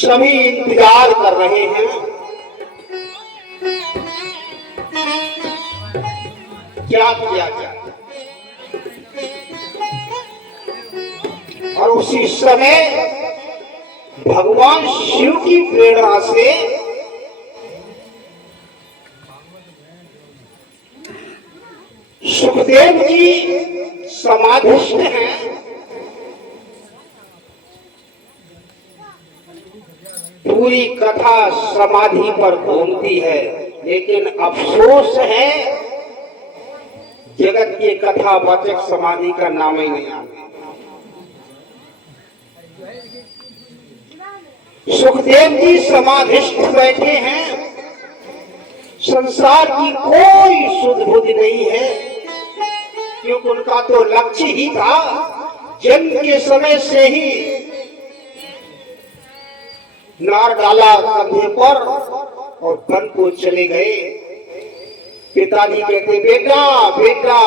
सभी इंतजार कर रहे हैं। क्या किया जाए। और उसी समय भगवान शिव की प्रेरणा से सुखदेव जी समाधिस्थ हैं। पूरी कथा समाधि पर घूमती है, लेकिन अफसोस है जगत की कथा वाचक समाधि का नाम ही नहीं आता। सुखदेव जी समाधिस्थ बैठे हैं। संसार की कोई सुध बुध नहीं है, क्योंकि उनका तो लक्ष्य ही था। जन्म के समय से ही नार डाला कंधे पर और वन को चले गए। पिताजी कहते बेटा बेटा,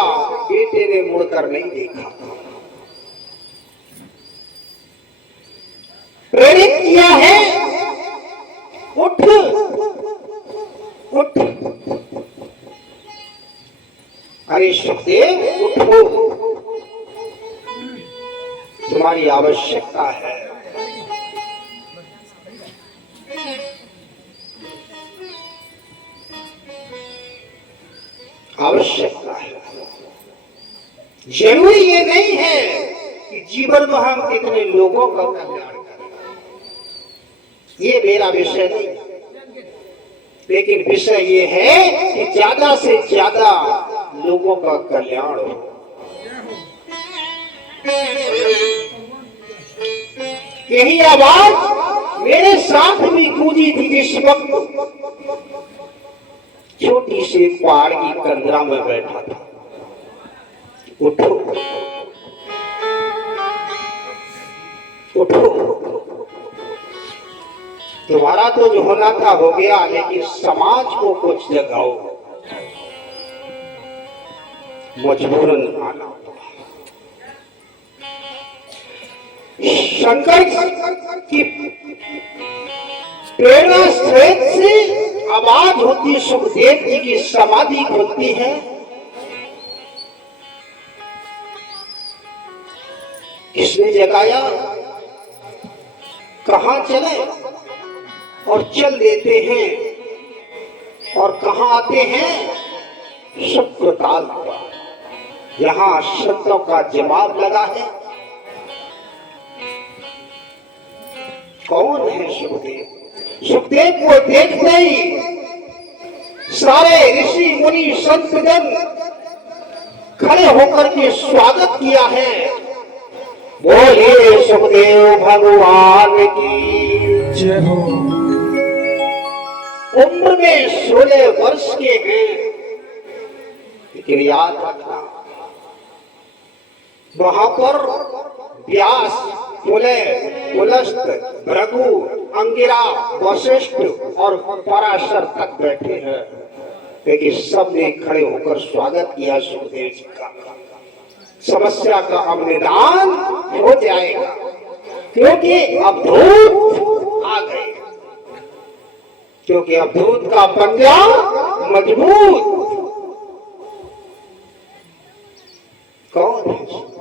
बेटे ने मुड़कर नहीं देखा। प्रेरित किया है, उठ उठ। अरे सुखदेव उठो, तुम्हारी आवश्यकता है। आवश्यकता है। जरूरी ये नहीं है कि जीवन में हम कितने लोगों का कल्याण करें, ये मेरा विषय नहीं, लेकिन विषय ये है कि ज्यादा से ज्यादा लोगों का कल्याण हो। यही आवाज मेरे साथ भी गूंजी थी जिस वक्त छोटी सी पहाड़ की कंदरा में बैठा था। उठो उठो, तुम्हारा तो जो होना था हो गया, लेकिन समाज को कुछ जगाओ। मजबूरन आना। शंकर की प्रेरणा से आवाज होती, सुखदेव जी की समाधि खुलती है। किसने जगाया? कहां चले और चल देते हैं, और कहां आते हैं? शुक्रताल पर, यहां शब्दों का जवाब लगा है। कौन है सुखदेव? सुखदेव को देखते ही सारे ऋषि मुनि संतजन खड़े होकर के स्वागत किया है। बोलिए सुखदेव भगवान की जय हो। उम्र में 16 वर्ष के हैं, लेकिन याद रखना वहां पर व्यास, पुलस्त, भृगु, अंगिरा, वशिष्ठ और पराशर तक बैठे हैं, लेकिन सब ने खड़े होकर स्वागत किया सुखदेव जी का। समस्या का अब निदान हो जाएगा, क्योंकि अवधूत आ गए, क्योंकि अवधूत का पंजा मजबूत। कौन है?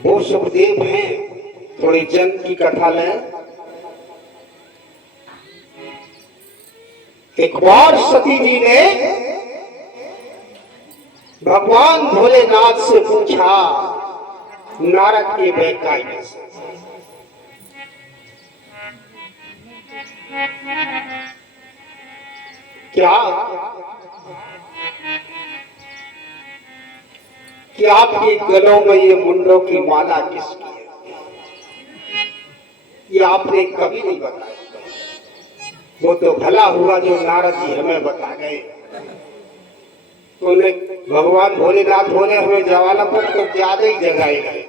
वो सुखदेव हैं। थोड़ी जन्म की कथा लें। एक बार सती जी ने भगवान भोलेनाथ से पूछा, नारद के बेकायदे से, क्या आपके गलों में ये मुंडों की माला किसकी है? ये आपने कभी नहीं बताया। वो तो भला हुआ जो नारद जी हमें बता गए। तो भगवान भोलेनाथ बोले हमें जवाला पर तो ज्यादा ही जगाए गए,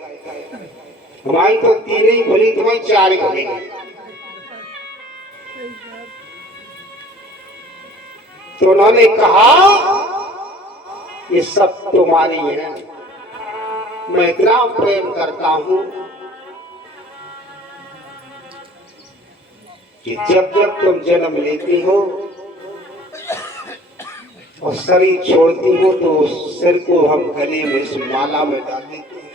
हमारी तो 3 ही भूली, तुम्हें 4 ही भूली। तो उन्होंने कहा ये सब तुम्हारी है, मैं इतना प्रेम करता हूँ कि जब जब तुम जन्म लेती हो और शरीर छोड़ती हो तो उस सिर को हम गले में इस माला में डाल देते हैं।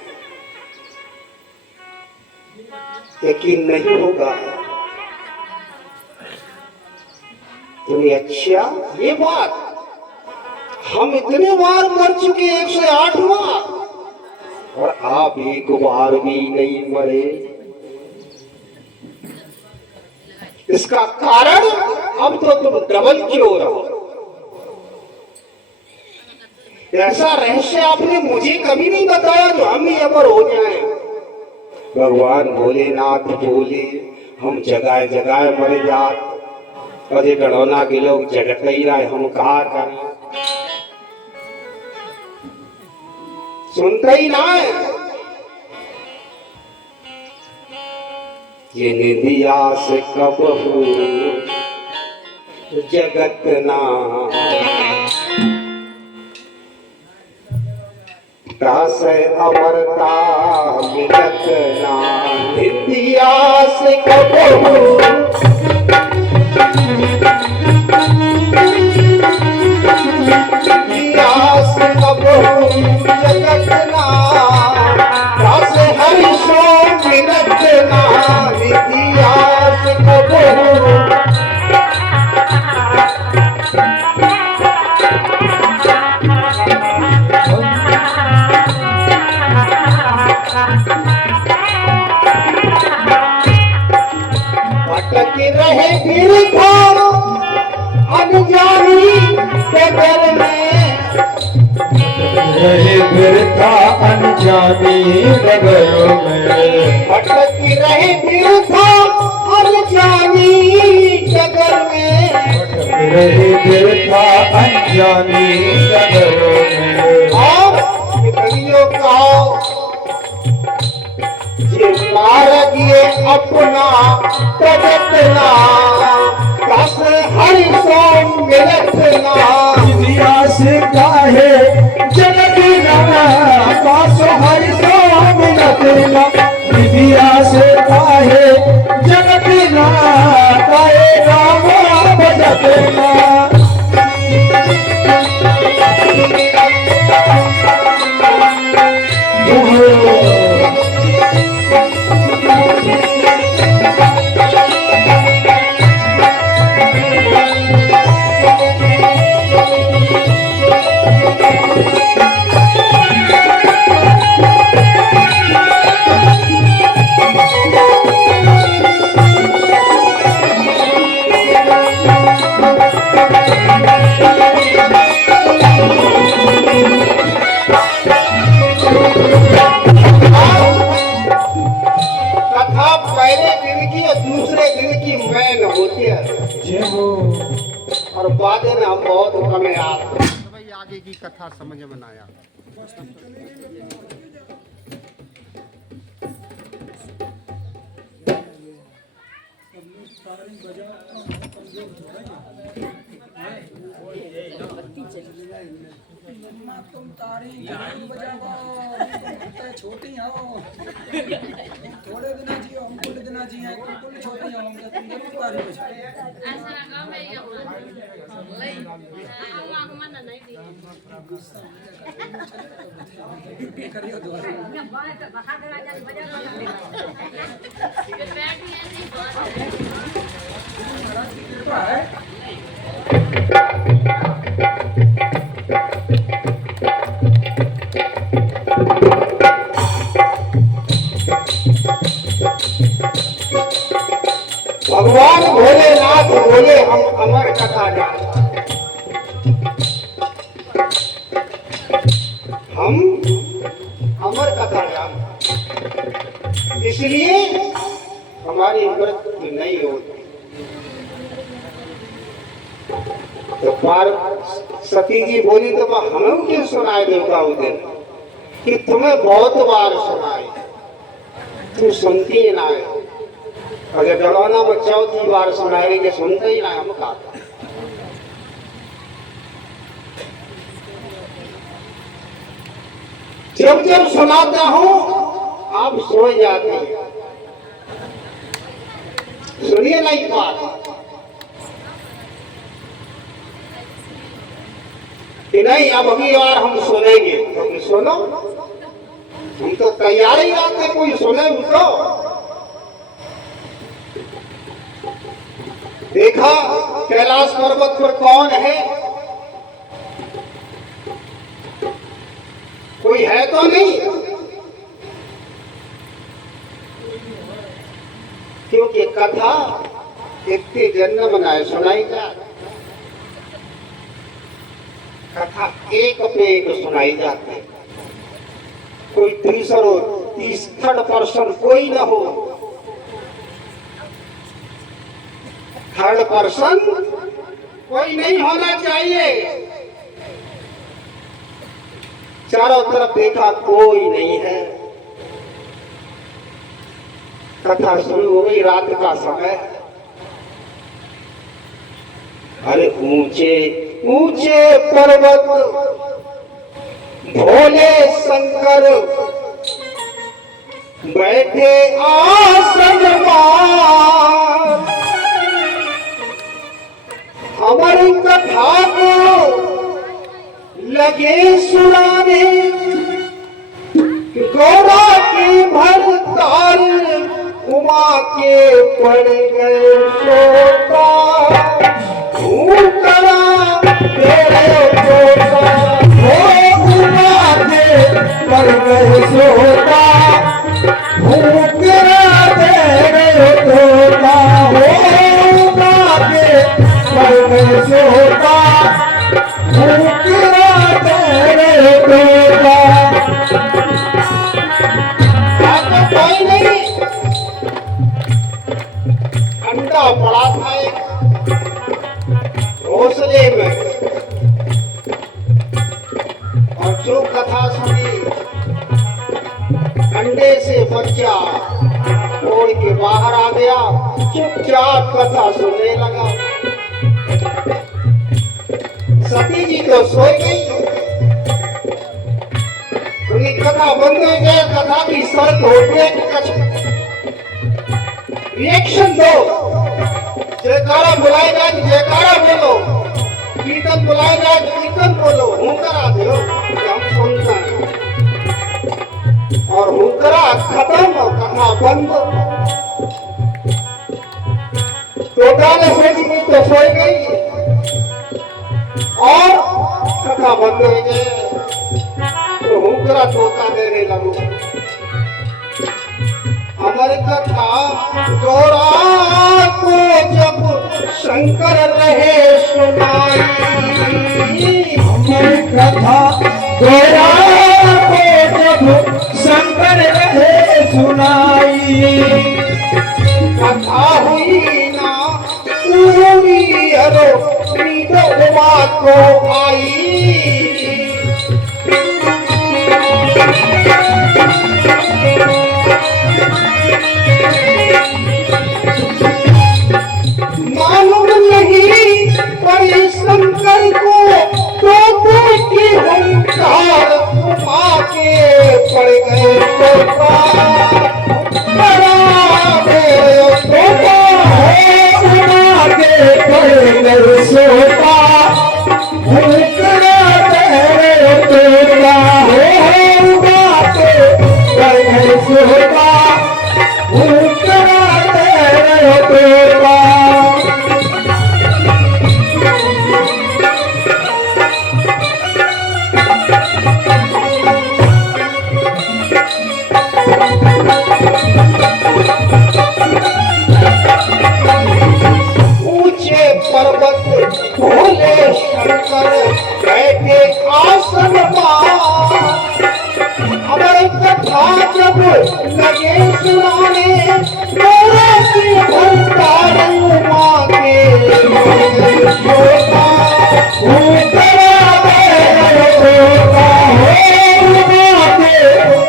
यकीन नहीं होगा तुम्हें। अच्छा ये बात, हम इतने बार मर चुके, 108 बार, और आप एक बार भी नहीं मरे। इसका कारण अब तो तुम डबल क्यों रहो। ऐसा रहस्य आपने मुझे कभी नहीं बताया जो हम ही अमर हो जाए। भगवान भोलेनाथ बोले हम जगह जगह मर जात, और ये गणौना के लोग जगत ही रहे, हम कहा करें। सुनते ही ना है। ये निधिया से कब हो जगत ना दास अमरता मिलत ना। निधिया से कब हो फिरता अनजानी डगरों में, भटकती रहे फिरता अनजानी डगर में, भटकती रही फिरता अनजानी डगरों में। और कहियो कहो ये मार्ग ये अपना तजतना, दस हरि सो मिलत ना। इतिहास काहे जगत ना, पासो हरि सो मिलत ना। इतिहास काहे जगत ना, काहे राम भजत ना। और बाद में हम बहुत कमे आते भाई आगे की कथा समझ में ना आया। तुम तारी छोटी हो, थोड़े दिन जियो, हम कुल दिन जिए, कुल छोटी हो, हम तुम जरूर तारी बजाओ। ऐसा लगा मैं ये आगमन नहीं दी करियो दोबारा। फिर बैठ ही ऐसी भगवान भोलेनाथ बोले हम अमर कथा जान, हम अमर कथा जान, इसलिए हमारी मृत्यु नहीं होती। तो सती जी बोली तो हमें क्यों सुनाए देवता उधर कि तुम्हें बहुत बार सुनाए, तुम सुनती ना है। अगर डराना में चौथी बार सुनाएंगे कि सुनते ही ना हम कहा। जब जब सुनाता हूं आप सो जाते हैं। सुनिए ना एक बात कि नहीं अब अगली बार हम सुनेंगे, तो सुनो, हम तो तैयार ही रहते, कोई सुने तो। देखा कैलाश पर्वत पर कौन है? कोई है तो नहीं, क्योंकि कथा इतने जन्म बनाए सुनाई जा, कथा एक पे एक सुनाई जाती, कोई थर्ड पर्सन कोई ना हो, थर्ड पर्सन कोई नहीं होना चाहिए। चारों तरफ देखा कोई नहीं है, कथा शुरू हो गई, रात का समय है। अरे ऊंचे ऊंचे पर्वत भोले शंकर बैठे आसन पर, हमारी कथा को लगे सुनाने, गौरा की भरताल उमा के पड़ गए सोता, करा तेरे सोता, हो उमा के पर गए सोता, भूखरा तेरे तोता, हो उमा के पर गए सोता, भूखरा तेरे तोता। तो कोई नहीं, अंडा पड़ा था एक घोंसले में, और जो कथा सुनी अंडे से बच्चा तोड़ के बाहर आ गया, चुपचाप कथा सुनने लगा। सती जी तो सो गई, उनकी कथा बंद हो गई। कथा की शर्त होती है कि कुछ रिएक्शन दो, जयकारा बुलाए जाए तो जयकारा बोलो, कीर्तन बुलाए जाए तो कीर्तन बोलो, हुंकारा दो कि हम सुनते हैं, और हुंकारा खत्म और कथा बंद। तोता ने सोच की तो सो गई और कथा बंद हो गई, तो हुंकारा तोता देने लगो। हमारी कथा गौरा को जब शंकर रहे सुनाई, हमारी कथा गौरा को जब शंकर रहे सुनाई, कथा हुई ना पूरी अरो नींद उमा को आई। मालूम नहीं पर शंकर को तोते की हुंकार उमा के पड़ गए तोता, बड़ा गए तोता, हो उमा के पड़ गए सोता, भूखरा तेरे तोता, हो उमा के पड़ गए सोता, भूखरा तेरे तोता। ऊंचे पर्वत भोले शंकर बैठे आसन पर, हमारी कथा जब लगे सुनाने, गौरा की भरताल उमा के सोता, भूखरा तेरे तोता, हो उमा के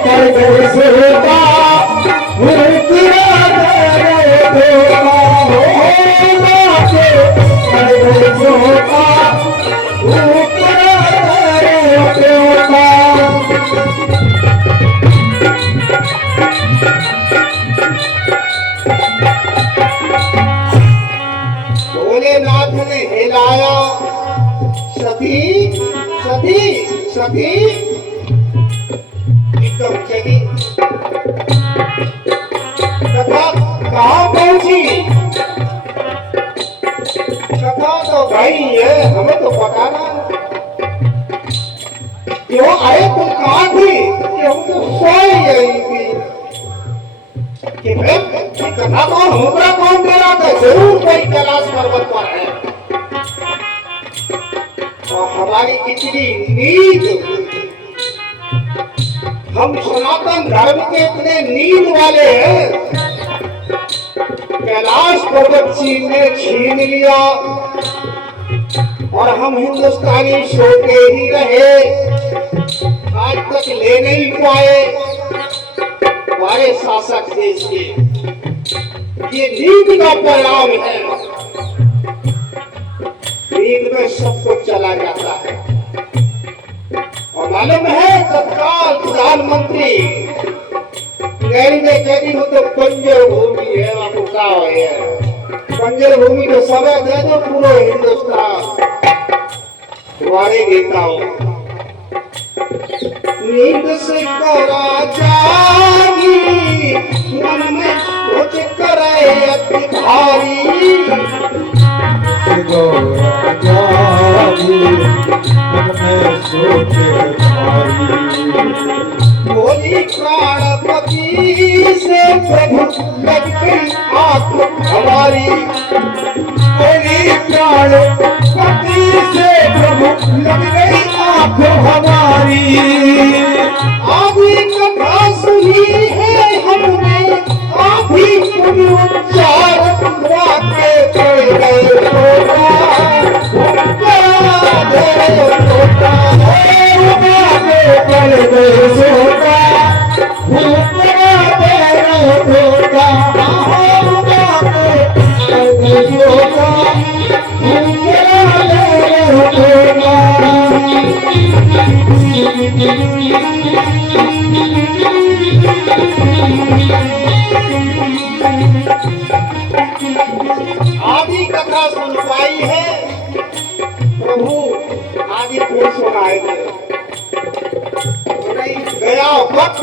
पड़ गए सोता, भूखरा तेरे तोता, हो उमा के पड़ गए सोता, भूखरा तेरे तोता। रथ ने हिलाया, सती सती सती एकदम चली। कथा कहाँ पहुंची? कथा तो भाई है, हमें तो पता ना। क्यों आए तुम? कहाँ थी? कि हम तो सोई यही थी। कि फिर कि कथा कौन होगा, कौन दे रहा था? जरूर कोई कैलाश पर्वत पर है। और हमारी इतनी नींद, हम सनातन धर्म के इतने नींद वाले हैं, कैलाश पर्वत चीन ने छीन लिया और हम हिंदुस्तानी सोते ही रहे, आज तक ले नहीं पाए हमारे शासक देश के। ये नींद का परिणाम है। नींद में सब कुछ चला जाता है। और मालूम है तत्काल प्रधानमंत्री नहरी ने कह दी वो तो बंजर भूमि है, आपको क्या है? बंजर भूमि को समय दे दो पूरे हिंदुस्तान तुम्हारे नेताओं। नींद से करा जागी, मन में सोच करे अति भारी। गौरा जागी, मन में सोच भारी। बोली प्राणपति से प्रभु लग गई आंख हमारी। बोली प्राणपति से प्रभु लग गई आंख हमारी। आधी कथा सुनी है हमने, आधी सुनी उच्चार वाके पड़ गए छोटा, उनका दे छोटा है, वाके पड़ गए छोटा, उनका दे छोटा, वाके पड़ गए छोटा, उनका दे छोटा। आधी कथा सुन पाई है प्रभु, आधी फिर सुनाए थे। नहीं गया वक्त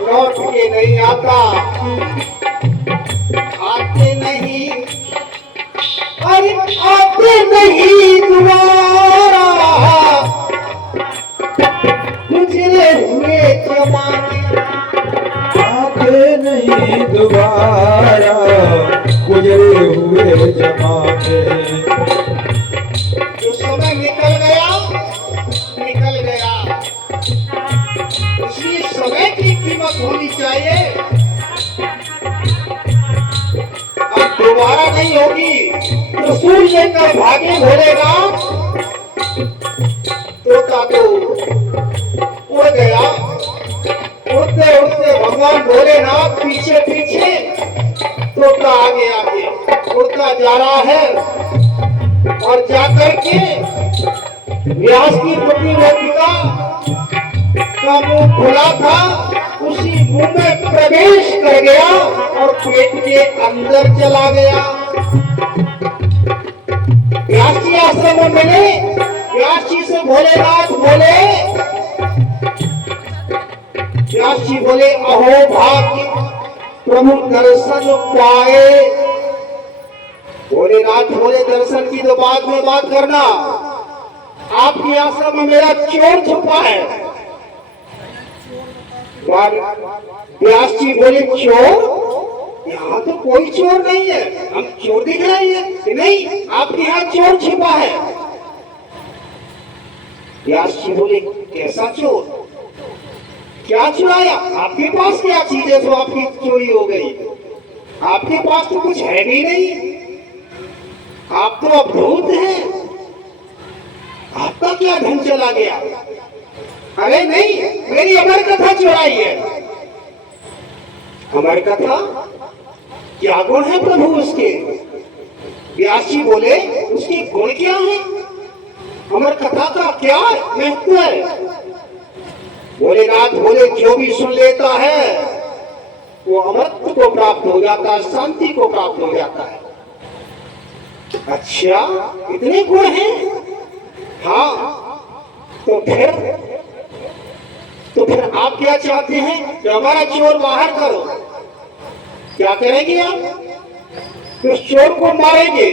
लौट के नहीं आता, आते नहीं, अरे आते नहीं दोबारा गुजरे हुए जमाने। आते नहीं दोबारा गुजरे हुए जमाने। जो समय निकल गया निकल गया, इसलिए समय की कीमत होनी चाहिए। अब दोबारा नहीं होगी। रसूल लेकर भागे भोलेनाथ, तोता तो उड़ गया। उड़ते उड़ते भगवान भोलेनाथ पीछे पीछे, तोता आगे आगे उड़ता जा रहा है। और जाकर के व्यास की पत्नी रोटिका का मुंह खुला था, उसी मुंह में प्रवेश कर गया और पेट के अंदर चला गया। व्यास जी आश्रम में मिले, व्यास जी से भोलेनाथ बोले, व्यास जी बोले अहो भाग्य प्रभु दर्शन पाए। भोलेनाथ बोले दर्शन की तो बाद में बात करना, आपके आश्रम में मेरा चोर छुपा है। व्यास जी बोले चोर? यहाँ तो कोई चोर नहीं है, हम चोर दिख रहे हैं? नहीं, आपके यहाँ चोर छिपा है। व्यास जी बोले कैसा चोर? क्या चुराया? आपके पास क्या चीज है जो आपकी चोरी हो गई? आपके पास तो कुछ है भी नहीं, आप तो अभूत हैं। आपका क्या धन चला गया? अरे नहीं, मेरी अमर कथा चुराई है। अमर कथा? क्या गुण है प्रभु उसके? व्यास जी बोले उसके गुण क्या है? अमर कथा का क्या महत्व है? भोलेनाथ बोले जो भी सुन लेता है वो अमरत्व को प्राप्त हो जाता है, शांति को प्राप्त हो जाता है। अच्छा, इतने गुण हैं? हाँ, तो फिर आप क्या चाहते हैं कि हमारा चोर बाहर करो? क्या करेंगे आप? उस चोर को मारेंगे।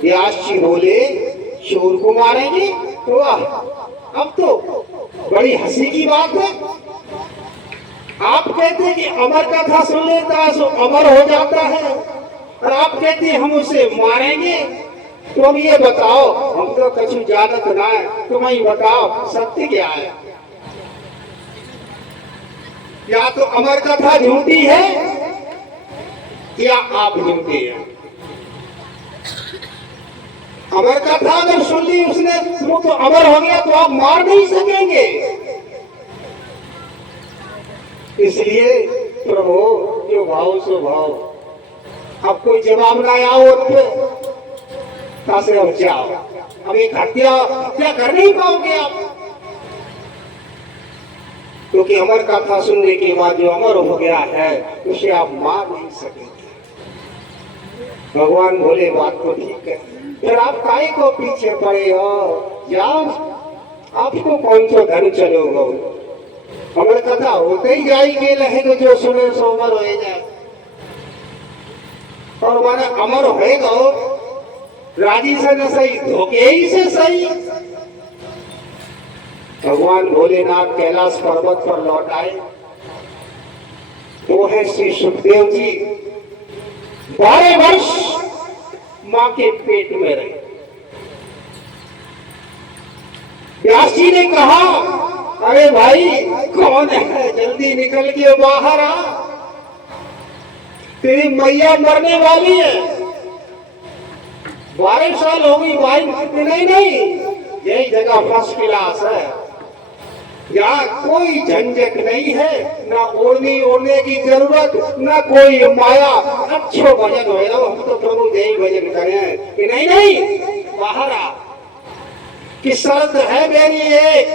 व्यास जी बोले, चोर को मारेंगे? तो वाह, अब तो बड़ी हंसी की बात है। आप कहते हैं कि अमर कथा सुन लेता है सो अमर हो जाता है, और आप कहते हैं हम उसे मारेंगे। तो अब ये बताओ, हम तो कुछ जानत ना है, तुम ही बताओ सत्य क्या है? या तो अमर कथा झूठी है या आप झूठे हैं। अमर कथा अगर सुन ली उसने, वो तो अमर हो गया, तो आप मार नहीं सकेंगे। इसलिए प्रभु जो भाव सो भाव, अब कोई जवाब ना आओ तासे अब जाओ। अब एक हत्या कर नहीं पाओगे आप, क्योंकि अमर कथा सुनने के बाद जो अमर हो गया है उसे आप मार नहीं सकेंगे। भगवान बोले बात तो ठीक है, फिर आप काहे को पीछे पड़े हो? जाओ, आपको कौन सा धन चलोगे? अमर कथा होते ही जाएगी, रहेगा जो सुने सो अमर हो जाए। और माना अमर होएगा राजी से न सही, धोखे ही से सही। भगवान भोलेनाथ कैलाश पर्वत पर लौट आए। वो है श्री सुखदेव जी, 12 वर्ष मां के पेट में रहे। व्यास जी ने कहा, अरे भाई कौन है, जल्दी निकल के बाहर आ, तेरी मैया मरने वाली है। 12 साल हो गई भाई। नहीं, यही जगह फर्स्ट क्लास है, यहाँ कोई झंझट नहीं है, ना ओढ़ने की जरूरत, ना कोई माया। अच्छो भजन हो, हम तो प्रभु यही भजन करें कि नहीं बाहर आ। कि शर्त है मेरी एक।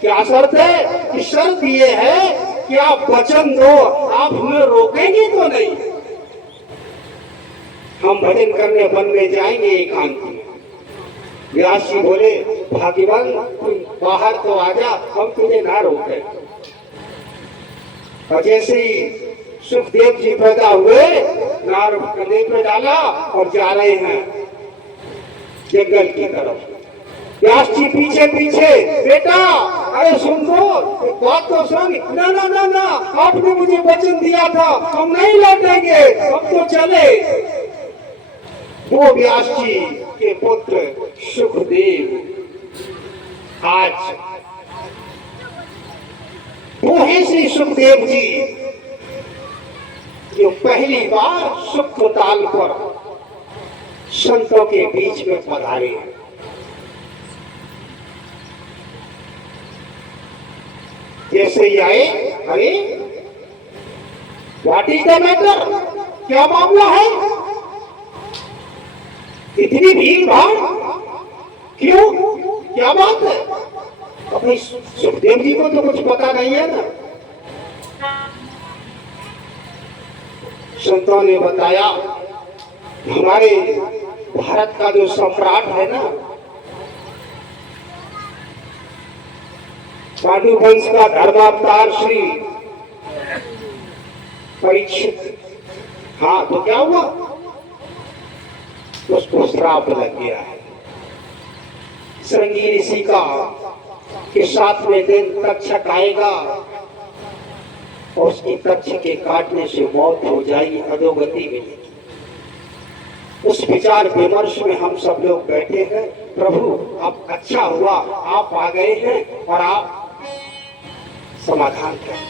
क्या शर्त है? कि शर्त ये है कि आप वचन दो, आप हमें रोकेंगे तो नहीं। हम भजन करने वन में जाएंगे एकांत में। व्यास जी बोले, भाग्यवान तुम बाहर तो आजा, हम तुझे ना रोके। और जैसे ही सुखदेव जी पैदा हुए, नार कंधे पे डाला और जा रहे हैं जंगल की तरफ। व्यास जी पीछे पीछे, बेटा अरे सुन दो, बात तो सुन। ना, आपने मुझे वचन दिया था, हम नहीं लौटेंगे, हम तो चले। वो व्यास जी के पुत्र सुखदेव आज वो है श्री सुखदेव जी, जो पहली बार सुखताल पर संतों के बीच में पधारे हैं। जैसे ही आए, अरे व्हाट इज द मैटर, क्या मामला है? इतनी भीड़ भाड़ क्यों, क्या बात है? अपने सुखदेव जी को तो कुछ पता नहीं है ना। संतों ने बताया, हमारे भारत का जो सम्राट है ना, पांडु वंश का धर्मावतार श्री परीक्षित, हाँ तो क्या हुआ? उसको श्राप लग गया है। श्रृंगी ऋषि का कि 7वें दिन तक्षक आएगा और उसकी तक्षक के काटने से मौत हो जाएगी, अधोगति मिलेगी। उस विचार विमर्श में हम सब लोग बैठे हैं। प्रभु अब अच्छा हुआ आप आ गए हैं और आप समाधान करें।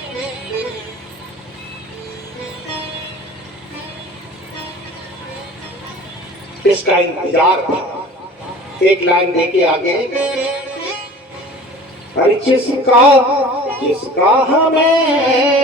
इसका इंतजार था। एक लाइन देके आगे, अरे जिसका हमें